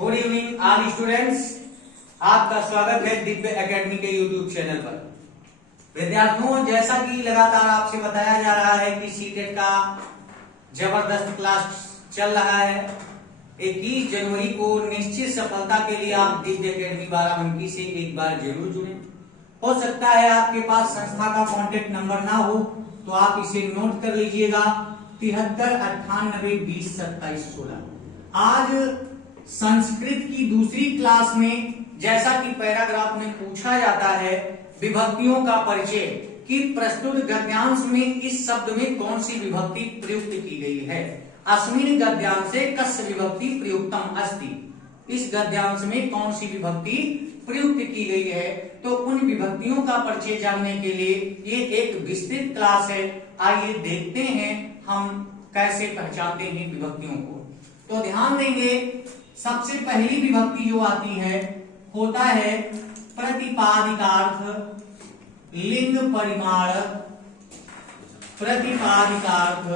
Good evening all students, आपका स्वागत है दिव्य एकेडमी के यूट्यूब चैनल पर। विद्यार्थियों, जैसा कि लगातार आपसे बताया जा रहा है कि सीटेट का जबरदस्त क्लास चल रहा है। 21 जनवरी को निश्चित सफलता के लिए आप दिव्य एकेडमी बाराबंकी से एक बार जरूर जुड़ें। हो सकता है आपके पास संस्था का कॉन्टेक्ट नंबर ना हो तो आप इसे नोट कर लीजिएगा 7398202716। आज संस्कृत की दूसरी क्लास में जैसा कि पैराग्राफ में पूछा जाता है विभक्तियों का परिचय कि प्रस्तुत गद्यांश में इस शब्द में कौन सी विभक्ति प्रयुक्त की गई है। अस्मिन् गद्यांशे कस्य विभक्ति प्रयुक्तम अस्ति। इस गद्यांश में कौन सी विभक्ति प्रयुक्त की गई है, तो उन विभक्तियों का परिचय जानने के लिए ये एक विस्तृत क्लास है। आइए देखते हैं हम कैसे पहचानते हैं विभक्तियों को। तो ध्यान देंगे, सबसे पहली विभक्ति जो आती है होता है प्रतिपादिकार्थ लिंग परिमाण। प्रतिपादिकार्थ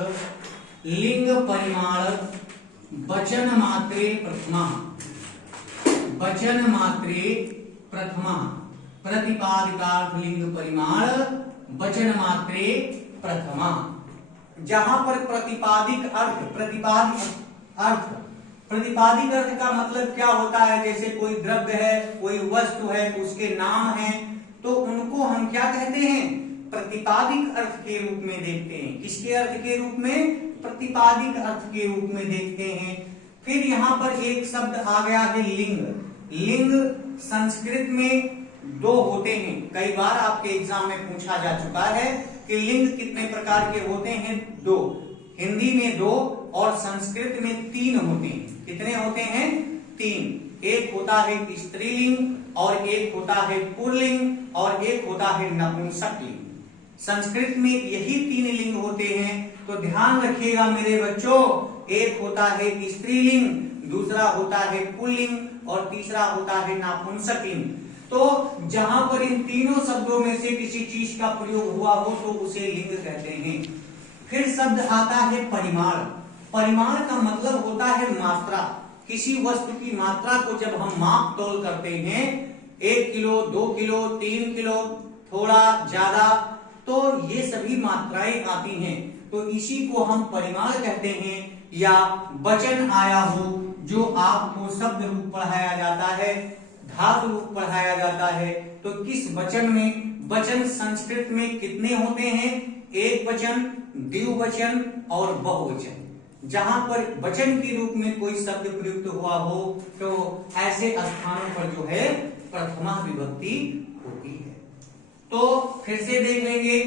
लिंग परिमाण वचन मात्रे प्रथमा। वचन मात्रे प्रथमा। प्रतिपादिकार्थ लिंग परिमाण वचन मात्रे प्रथमा। जहां पर प्रतिपादिक अर्थ का मतलब क्या होता है, जैसे कोई द्रव्य है, कोई वस्तु है, उसके नाम है, तो उनको हम क्या कहते हैं, प्रतिपादिक अर्थ के रूप में देखते हैं। किसके अर्थ के रूप में? प्रतिपादिक अर्थ के रूप में देखते हैं। फिर यहाँ पर एक शब्द आ गया है लिंग। लिंग संस्कृत में दो होते हैं। कई बार आपके एग्जाम में पूछा जा चुका है कि लिंग कितने प्रकार के होते हैं? दो। हिंदी में दो और संस्कृत में तीन होते हैं। कितने होते हैं? तीन। एक होता है स्त्रीलिंग और एक होता है पुल्लिंग और एक होता है नपुंसकलिंग। संस्कृत में यही तीन लिंग होते हैं। तो ध्यान रखिएगा मेरे बच्चों, एक होता है स्त्रीलिंग, दूसरा होता है पुल्लिंग और तीसरा होता है नपुंसकलिंग। तो जहां पर इन तीनों शब्दों में से किसी चीज का प्रयोग हुआ हो तो उसे लिंग कहते हैं। फिर शब्द आता है परिमाण। परिमाण का मतलब होता है मात्रा। किसी वस्तु की मात्रा को जब हम माप तोल करते हैं, 1 किलो, 2 किलो, 3 किलो, थोड़ा ज्यादा, तो ये सभी मात्राएं आती हैं। तो इसी को हम परिमाण कहते हैं। या वचन आया हो जो आपको शब्द रूप पढ़ाया जाता है, धातु रूप पढ़ाया जाता है, तो किस वचन में? वचन संस्कृत में कितने होते हैं? एक वचन, द्विवचन और बहुवचन। जहां पर वचन के रूप में कोई शब्द प्रयुक्त हुआ हो तो ऐसे स्थानों पर जो है प्रथमा विभक्ति होती है। तो फिर से देख लेंगे,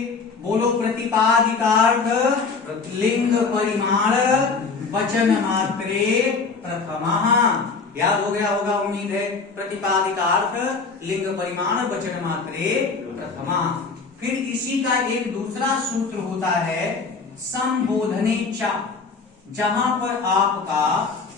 बोलो। प्रतिपादिकार्थ लिंग परिमाण वचन मात्रे प्रथमा। याद हो गया होगा उम्मीद है। प्रतिपादिकार्थ लिंग परिमाण वचन मात्रे प्रथमा। फिर इसी का एक दूसरा सूत्र होता है संबोधने च। जहां पर आपका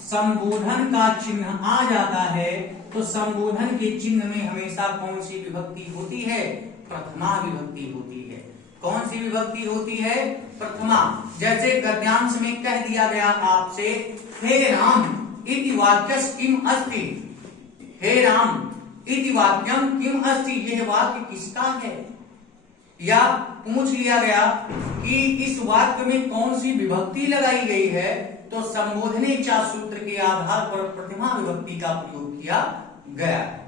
संबोधन का चिन्ह आ जाता है तो संबोधन के चिन्ह में हमेशा कौन सी विभक्ति होती है? प्रथमा विभक्ति होती है। कौन सी विभक्ति होती है? प्रथमा। जैसे गद्यांश में कह दिया गया आपसे, हे राम इति वाक्यस् किम अस्ति। हे राम इति वाक्यम किम अस्ति। यह वाक्य किसका है? या पूछ लिया गया कि इस वाक्य में कौन सी विभक्ति लगाई गई है, तो संबोधने चा सूत्र के आधार पर प्रथमा विभक्ति का प्रयोग किया गया।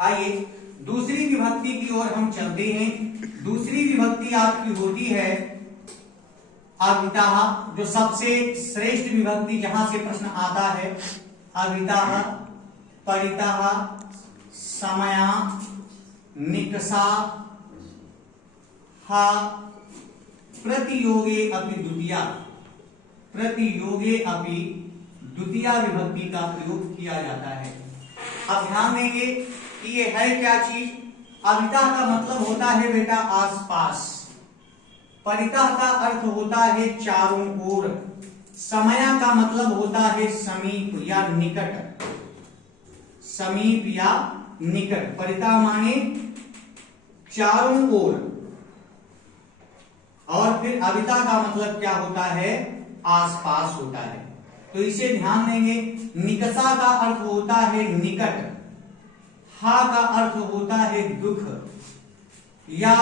आइए दूसरी विभक्ति की ओर हम चलते हैं। दूसरी विभक्ति आपकी होती है अविताः, जो सबसे श्रेष्ठ विभक्ति जहां से प्रश्न आता है। अविताः, परितः, समया, निकषा, हा, प्रतियोगे अपि द्वितीया। प्रतियोगे अपि द्वितीया विभक्ति का प्रयोग किया जाता है। अब ध्यान देंगे कि ये है क्या चीज। अविता का मतलब होता है बेटा आसपास। परितः का अर्थ होता है चारों ओर। समया का मतलब होता है समीप या निकट। समीप या निकट। परितः माने चारों ओर। और फिर अविता का मतलब क्या होता है? आसपास होता है। तो इसे ध्यान देंगे। निकषा का अर्थ होता है निकट, हा का अर्थ होता है दुख, या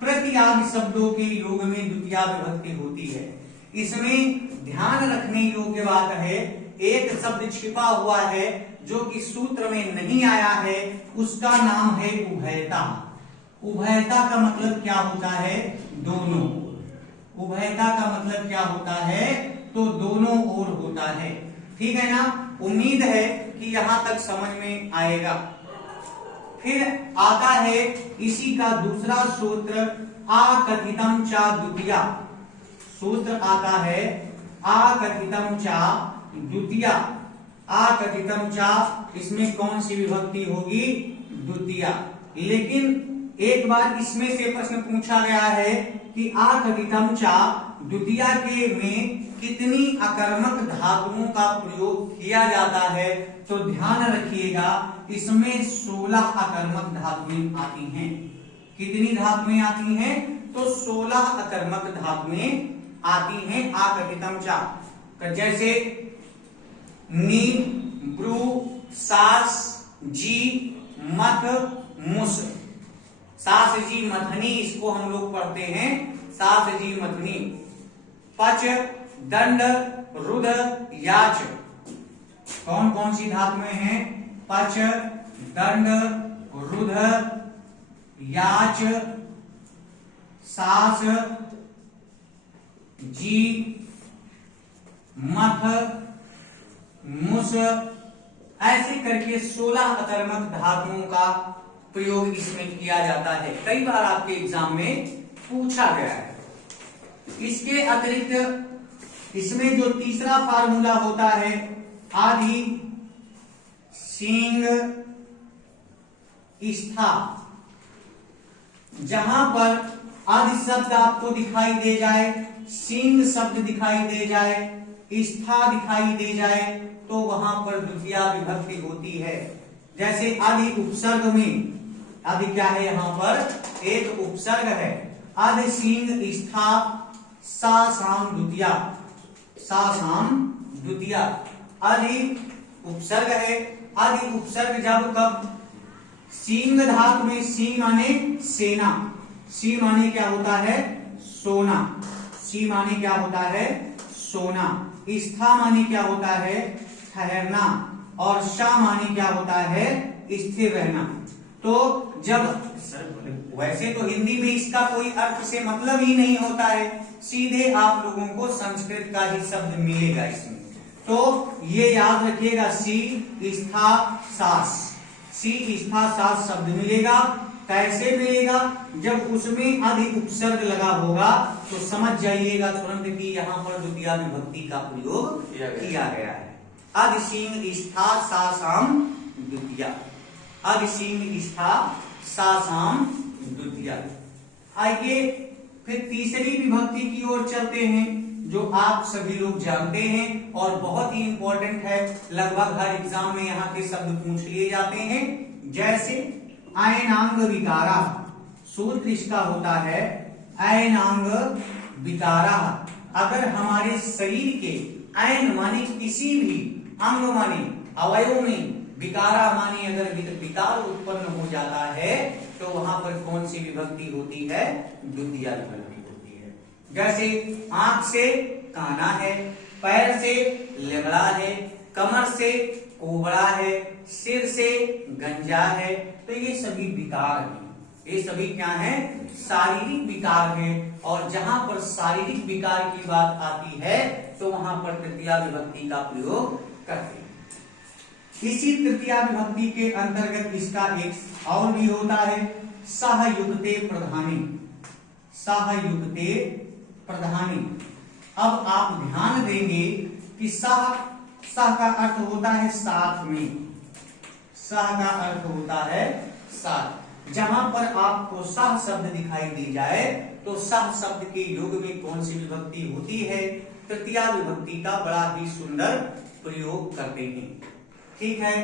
प्रति आदि शब्दों के योग में द्वितीया विभक्ति होती है। इसमें ध्यान रखने योग्य बात है, एक शब्द छिपा हुआ है जो कि सूत्र में नहीं आया है, उसका नाम है उभयता। उभयता का मतलब क्या होता है? दोनों। उभयता का मतलब क्या होता है? तो दोनों ओर होता है। ठीक है ना? उम्मीद है कि यहां तक समझ में आएगा। फिर आता है इसी का दूसरा सूत्र, आकथितम चा द्वितीया। सूत्र आता है आकथितम चा द्वितीया। आकथितम चा, इसमें कौन सी विभक्ति होगी? द्वितीया। लेकिन एक बार इसमें से प्रश्न पूछा गया है कि आकथितम चा द्वितीया के में कितनी अकर्मक धातुओं का प्रयोग किया जाता है? तो ध्यान रखिएगा, इसमें 16 अकर्मक धातुएं आती हैं। कितनी धातुएं आती हैं? तो 16 अकर्मक धातुएं आती हैं आकथितम चा। जैसे नी, ब्रू, सास, जी, मथ, मुस। सास जी मथनी, इसको हम लोग पढ़ते हैं सास जी मथनी। पच, दंड, रुद्र, याच। कौन कौन सी धातुएं हैं? पच, दंड, रुद्र, याच, सास, जी, मथ, मुस। ऐसे करके 16 अकर्मक धातुओं का प्रयोग इसमें किया जाता है। कई बार आपके एग्जाम में पूछा गया है। इसके अतिरिक्त इसमें जो तीसरा फार्मूला होता है, आदि सींग स्था। जहां पर आदि शब्द आपको दिखाई दे जाए, सींग शब्द दिखाई दे जाए, स्था दिखाई दे जाए, तो वहां पर द्वितीया विभक्ति होती है। जैसे आदि उपसर्ग में, आदि क्या है? यहां पर एक उपसर्ग है। आदि सींग स्था सा साम द्वितीया। सा साम द्वितीया आदि उपसर्ग है। आदि उपसर्ग जब कब? सींग धातु में, सी माने सेना, सी माने क्या होता है? सोना। सी माने क्या होता है? सोना। स्था माने क्या होता है? ठहरना। और शा माने क्या होता है? स्थिर रहना। तो जब वैसे तो हिंदी में इसका कोई अर्थ से मतलब ही नहीं होता है, सीधे आप लोगों को संस्कृत का ही शब्द मिलेगा इसमें। तो ये याद रखिएगा, सी स्था सास, सी स्था सास शब्द मिलेगा। कैसे मिलेगा? जब उसमें आदि उपसर्ग लगा होगा तो समझ जाइएगा तुरंत कि यहां पर द्वितीया विभक्ति का प्रयोग किया गया है। आदि सींग स्था सा साम द्वितीया। आदि सींग स्था सा साम द्वितीया। आइए फिर तीसरी विभक्ति की ओर चलते हैं, जो आप सभी लोग जानते हैं और बहुत ही इंपॉर्टेंट है। लगभग हर एग्जाम में यहाँ के शब्द पूछ लिए जाते हैं। जैसे अयनांग विकारा। सूत्र इसका होता है अयनांग विकारा। अगर हमारे शरीर के अयन माने किसी भी अंग माने अवयव में, विकारा माने अगर विकार उत्पन्न हो जाता है, तो वहां पर कौन सी विभक्ति होती है? द्वितीया विभक्ति होती है। जैसे आंख से काना है, पैर से लेबड़ा है, कमर से कोबड़ा है, सिर से गंजा है। तो ये सभी विकार हैं। ये सभी क्या हैं? शारीरिक विकार है। और जहां पर शारीरिक विकार की बात आती है तो वहां पर तृतीया विभक्ति का प्रयोग करते हैं। इसी तृतीया विभक्ति के अंतर्गत इसका एक और भी होता है, सहयुक्ते प्रधानी। सहयुक्ते प्रधानी। अब आप ध्यान देंगे कि सह का अर्थ होता है साथ में। सह का अर्थ होता है साथ। जहां पर आपको सह शब्द दिखाई दे जाए तो सह शब्द के योग में कौन सी विभक्ति होती है? तृतीया विभक्ति का बड़ा ही सुंदर प्रयोग करते हैं। ठीक है,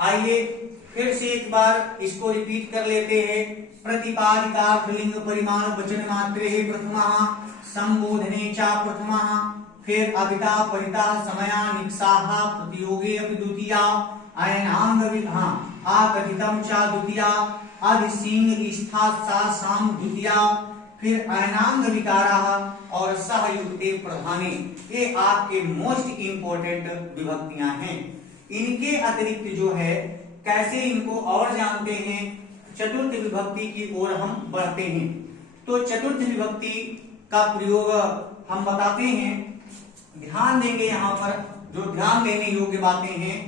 आइए फिर से एक बार इसको रिपीट कर लेते हैं। प्रतिपादिकार्थ लिंग परिमाण वचन मात्रे प्रथमा संबोधने चा प्रथमा फिर अविता परिता समया निक्षाः प्रतियोगे अपि द्वितीया अयनांग आकथितम च द्वितीया अधिसिंह स्था सा साम द्वितीया फिर अयनांग विकाराः और सहयुक्ते प्रधाने। ये आपके मोस्ट इंपोर्टेंट विभक्तियां हैं। इनके अतिरिक्त जो है कैसे इनको और जानते हैं, चतुर्थ विभक्ति की ओर हम बढ़ते हैं। तो चतुर्थ विभक्ति का प्रयोग हम बताते हैं, ध्यान देंगे यहाँ पर जो ध्यान देने योग्य बातें हैं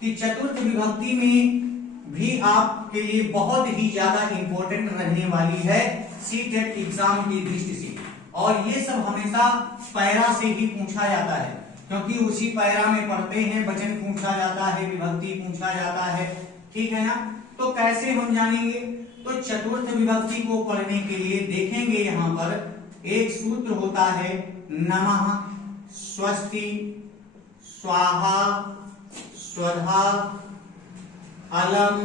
कि चतुर्थ विभक्ति में भी आपके लिए बहुत ही ज्यादा इंपॉर्टेंट रहने वाली है सीटेट एग्जाम की दृष्टि से। और ये सब हमेशा पैरा से ही पूछा जाता है, क्योंकि उसी पैरा में पढ़ते हैं, वचन पूछा जाता है, विभक्ति पूछा जाता है, ठीक है ना। तो कैसे हम जानेंगे, तो चतुर्थ विभक्ति को पढ़ने के लिए देखेंगे यहाँ पर एक सूत्र होता है नमः, स्वस्ति, स्वाहा, स्वधा, अलम,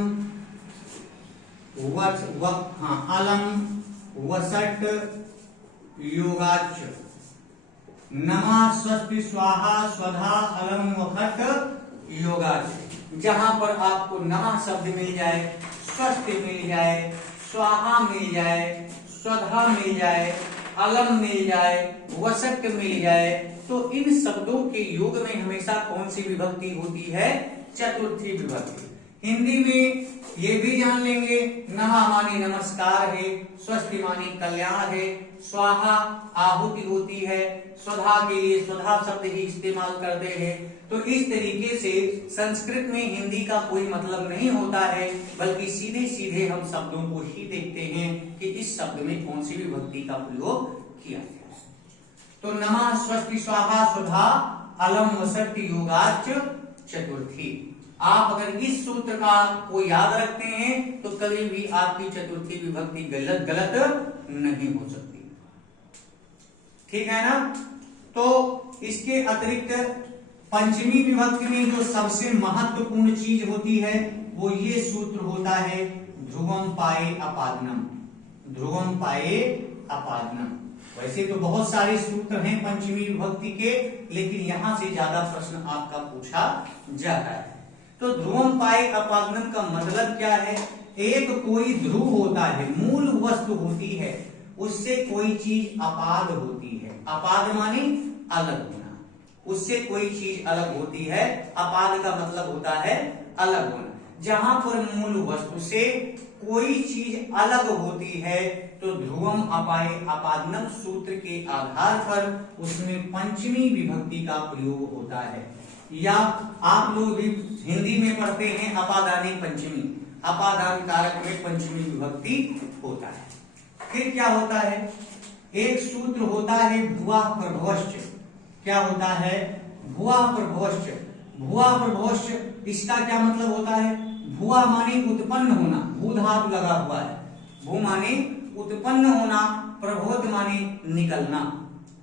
अलम, वसट, योगाच। नमः, स्वस्ति, स्वाहा, स्वधा, अलम, वखट, योगाच। जहां पर आपको नमः शब्द मिल जाए, स्वस्ति मिल जाए, स्वाहा मिल जाए, स्वधा मिल जाए, अलम मिल जाए, वसट मिल जाए, तो इन शब्दों के योग में हमेशा कौन सी विभक्ति होती है, चतुर्थी विभक्ति। हिंदी में ये भी जान लेंगे, नमः माने नमस्कार है, स्वस्ति माने कल्याण है, स्वाहा आहुति होती है, स्वधा के लिए स्वधा शब्द ही इस्तेमाल करते हैं। तो इस तरीके से संस्कृत में हिंदी का कोई मतलब नहीं होता है, बल्कि सीधे सीधे हम शब्दों को ही देखते हैं कि इस शब्द में कौन सी विभक्ति का प्रयोग किया गया है। तो नमः, स्वस्ति, स्वाहा, स्वधा, अलम, वसट, योगाच चतुर्थी। आप अगर इस सूत्र का को याद रखते हैं तो कभी भी आपकी चतुर्थी विभक्ति गलत नहीं हो सकती, ठीक है ना। तो इसके अतिरिक्त पंचमी विभक्ति में जो सबसे महत्वपूर्ण चीज होती है वो ये सूत्र होता है ध्रुवम पाए अपादनम। ध्रुवम पाए अपादनम। वैसे तो बहुत सारे सूत्र हैं पंचमी विभक्ति के, लेकिन यहां से ज्यादा प्रश्न आपका पूछा जाता है। तो ध्रुवम पाए अपादनम का मतलब क्या है, एक कोई ध्रुव होता है, मूल वस्तु होती है, उससे कोई चीज अपाद होती है। अपाद माने अलग होना, उससे कोई चीज अलग होती है। अपाद का मतलब होता है अलग होना। जहां पर मूल वस्तु से कोई चीज अलग होती है तो ध्रुवम अपाए अपादनम सूत्र के आधार पर उसमें पंचमी विभक्ति का प्रयोग होता है। या आप लोग भी हिंदी में पढ़ते हैं अपादानी पंचमी, अपादान कारक में पंचमी विभक्ति होता है। फिर क्या होता है, एक सूत्र होता है भुवा प्रभवश्च। क्या होता है, भुवा प्रभवश्च। भुवा प्रभवश्च इसका क्या मतलब होता है, भुवा माने उत्पन्न होना, भू धातु लगा हुआ है, भू माने उत्पन्न होना, प्रभोत माने निकलना,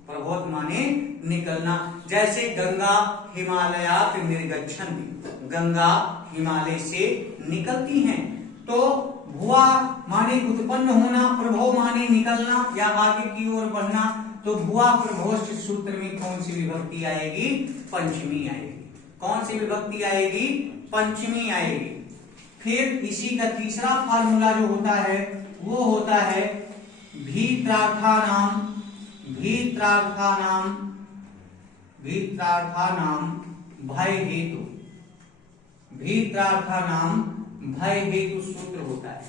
प्रभोत माने निकलना। जैसे गंगा हिमालयात निर्गच्छन्ति, गंगा हिमालय से निकलती हैं। तो भुवा माने उत्पन्न होना, प्रभो माने निकलना या आगे की ओर बढ़ना। तो भुवा प्रभोष्ट सूत्र में कौन सी विभक्ति आएगी, पंचमी आएगी। कौन सी विभक्ति आएगी, पंचमी आएगी। फिर इसी का तीसरा फार्मूला जो होता है वो होता है भीत्रार्थानाम, भीत्रार्थानाम, भीत्रार्थानाम भय हेतु, भीत्रार्थानाम भय हेतु सूत्र होता है।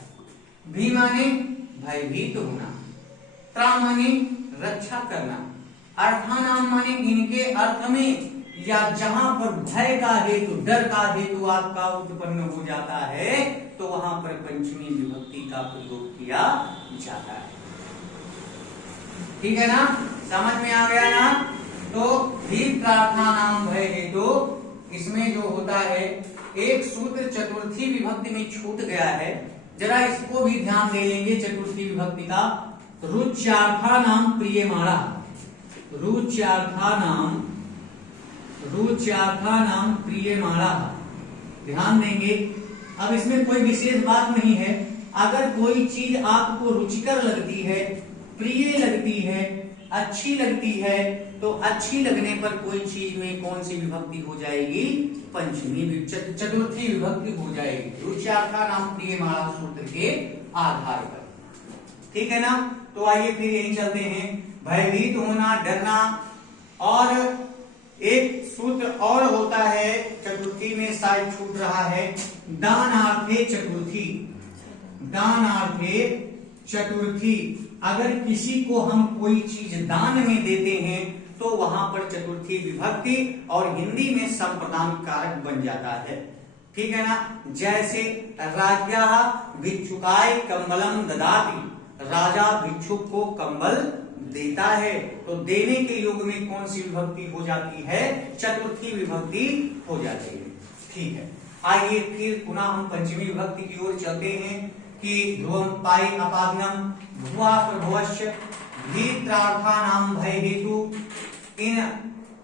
भी माने भयभीत होना, त्रा माने रक्षा करना, अर्थानाम माने इनके अर्थ में या जहां पर भय का हेतु, डर का हेतु आपका उत्पन्न हो जाता है तो वहां पर पंचमी विभक्ति का प्रयोग किया जाता है। ठीक है ना, समझ में आ गया ना। तो भीत्रार्थानाम भय हेतु, इसमें जो होता है एक सूत्र चतुर्थी विभक्ति में छूट गया है, जरा इसको भी ध्यान दे लेंगे। चतुर्थी विभक्ति का रुच्यार्थानाम प्रियमाणा, रुच्यार्थानाम, रुच्यार्थानाम प्रियमाणा, ध्यान देंगे। अब इसमें कोई विशेष बात नहीं है, अगर कोई चीज आपको रुचिकर लगती है, प्रिय लगती है, अच्छी लगती है, तो अच्छी लगने पर कोई चीज में कौन सी विभक्ति हो जाएगी? पंचमी चतुर्थी विभक्ति हो जाएगी। रुच्यार्था नाम प्रियमाणा सूत्र के आधार पर, ठीक है ना। तो आइए फिर यही चलते हैं। भयभीत होना, डरना, और एक सूत्र और होता है चतुर्थी में, शायद छूट रहा है, दानार्थे चतुर्थी। दानार्थे चतुर्थी, अगर किसी को हम कोई चीज दान में देते हैं तो वहां पर चतुर्थी विभक्ति और हिंदी में संप्रदान कारक बन जाता है, ठीक है ना। जैसे राज्ञः भिक्षुकाय कंबलम ददाति, राजा भिक्षुक को कंबल देता है, तो देने के योग में कौन सी विभक्ति हो जाती है? चतुर्थी विभक्ति हो जाती है, ठीक है। आइए फिर पुनः हम पंचमी विभक्ति की ओर चलते हैं कि ध्रुवम पाई अपादनम भुवा प्रभुवश्च भीत्रार्था नाम भय हेतु। इन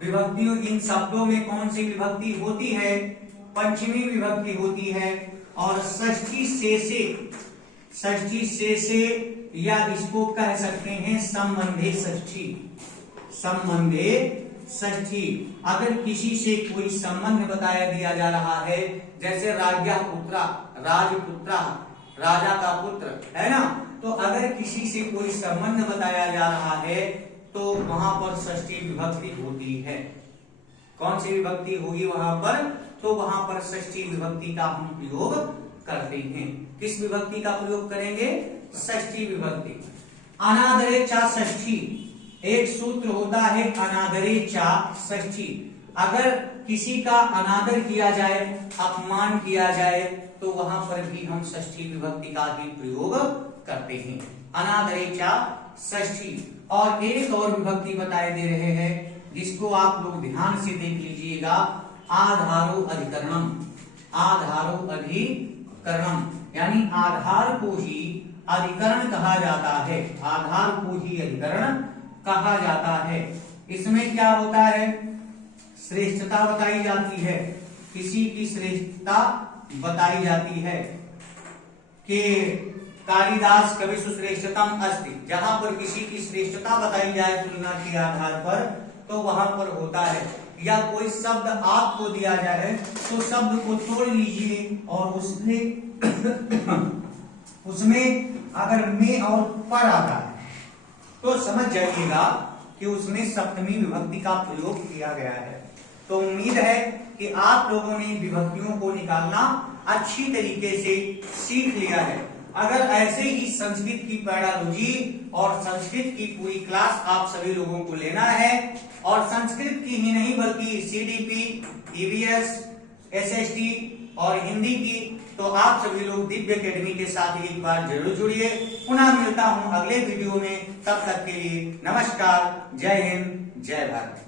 विभक्तियों, इन शब्दों में कौन सी विभक्ति होती है? पंचमी विभक्ति होती है। और षष्ठी शेषे, या इसको कह सकते हैं संबंधे षष्ठी। संबंधे षष्ठी, अगर किसी से कोई संबंध बताया दिया जा रहा है, जैसे राज्ञा पुत्रा, राजपुत्रा, राजा का पुत्र, है ना। तो अगर किसी से कोई संबंध बताया जा रहा है तो वहां पर षष्ठी विभक्ति होती है। कौन सी विभक्ति होगी वहां पर? तो वहां पर षष्ठी विभक्ति का हम प्रयोग करते हैं। किस विभक्ति का प्रयोग करेंगे? षष्ठी विभक्ति। अनादरे चा षष्ठी, एक सूत्र होता है अनादरे चा षष्ठी। अगर किसी का अनादर किया जाए, अपमान किया जाए, तो वहां पर भी हम षष्ठी विभक्ति का ही प्रयोग करते हैं, अनादरे चा षष्ठी। और एक और विभक्ति बताए दे रहे हैं जिसको आप लोग ध्यान से देख लीजिएगा, आधारो अधिकरणम। आधारो अधिकरणम, यानी आधार को ही अधिकरण कहा जाता है। आधार को ही अधिकरण कहा जाता है। इसमें क्या होता है? श्रेष्ठता बताई जाती है, किसी की श्रेष्ठता बताई जाती है कि कालिदास कवि सुश्रेष्ठतम अस्ति। जहां पर किसी की श्रेष्ठता बताई जाए तुलना के आधार पर, तो वहां पर होता है। या कोई शब्द आपको दिया जाए तो शब्द को तोड़ लीजिए और उसमें अगर में और पर आता है तो समझ जाइएगा कि उसमें सप्तमी विभक्ति का प्रयोग किया गया है। तो उम्मीद है कि आप लोगों ने विभक्तियों को निकालना अच्छी तरीके से सीख लिया है। अगर ऐसे ही संस्कृत की पैडालॉजी और संस्कृत की पूरी क्लास आप सभी लोगों को लेना है, और संस्कृत की ही नहीं बल्कि सीडीपी, ईवीएस, एसएसटी और हिंदी की, तो आप सभी लोग दिव्य एकेडमी के साथ एक बार जरूर जुड़िए। पुनः मिलता हूं अगले वीडियो में, तब तक के लिए नमस्कार, जय हिंद, जय भारत।